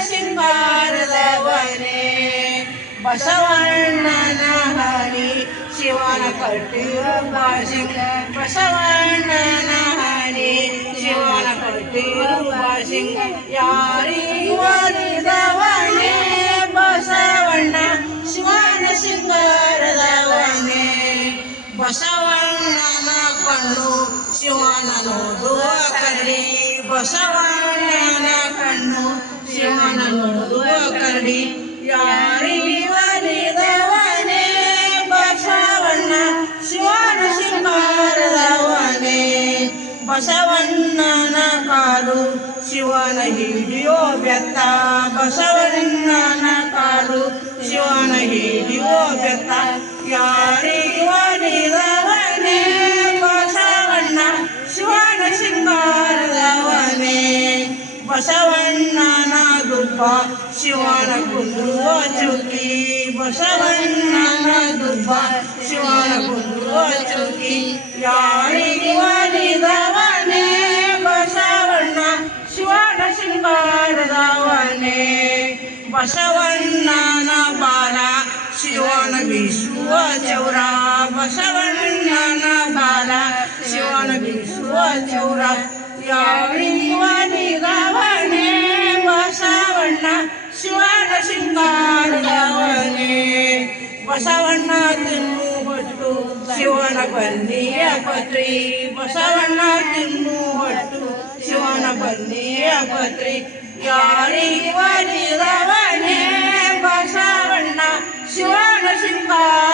ಶೃಂಗಾರದವನೇ ಬಸವಣ್ಣನ ಹಣಿ ಶಿವನ ಕಟ್ಟಿರುವ ಭಾಷಿಕ. ಬಸವಣ್ಣನ ಹಣಿ ಶಿವನ ಕಟ್ಟಿರುವ ಭಾಷಿಕ. ಯಾರಿವರಿದವನೇ ಬಸವಣ್ಣ, ಶಿವನ ಸಿಂಗಾರದವನೇ ಬಸವಣ್ಣನ ಕಣ್ಣು ಶಿವನ ನೋಡುವ ಕರಡಿ ಬಸವಣ್ಣನ ಕಣ್ಣು, ಶಿವನ ನೋಡುವ ಕರಡಿ ಯಾರಿವರಿದವನೇ ಬಸವಣ್ಣ, ಶಿವನ ಸಿಂಗಾರದವನೇ ಬಸವಣ್ಣನ ಕಾಲು ಶಿವನ ಹಿಡಿಯೋ ಬೆತ್ತ ಬಸವಣ್ಣನ ಕಾಲು ಶಿವನ ಹಿಡಿಯೋ ಬೆತ್ತ ಯಾರಿವರಿದವನೇ ಬಸವಣ್ಣನ ದುಬ್ಬ ಶಿವನ ಕುಂದುವ ಚುಕ್ಕಿ ಬಸವಣ್ಣನ ದುಬ್ಬ ಶಿವನ ಕುಂದುವ ಚುಕ್ಕಿ ಯಾರಿಗೆ ಒಲಿದವನೇ ಬಸವಣ್ಣ ಶಿವನ ಶೃಂಗಾರದವನೇ ಬಸವಣ್ಣನ ಬಾಲ ಶಿವನ ಬೀಸುವ ಚೌರ ಬಸವಣ್ಣನ ಬಾಲ ಶಿವನ ಬೀಸುವ ಚೌರ ಯಾರಿವನಿಗವನೇ ಬಸವಣ್ಣ ಬಸವಣ್ಣ ತಿನ್ನು ಹೊಟ್ಟು ಶಿವನ ಬನ್ನಿಯ ಪತ್ರಿ. ಬಸವಣ್ಣ ತಿನ್ನು ಹೊಟ್ಟು ಶಿವನ ಬನ್ನಿಯ ಪತ್ರಿ. ಯಾರಿವನಿಗವನೇ ಬಸವಣ್ಣ ಶಿವನ ಶೃಂಗಾರದವನೇ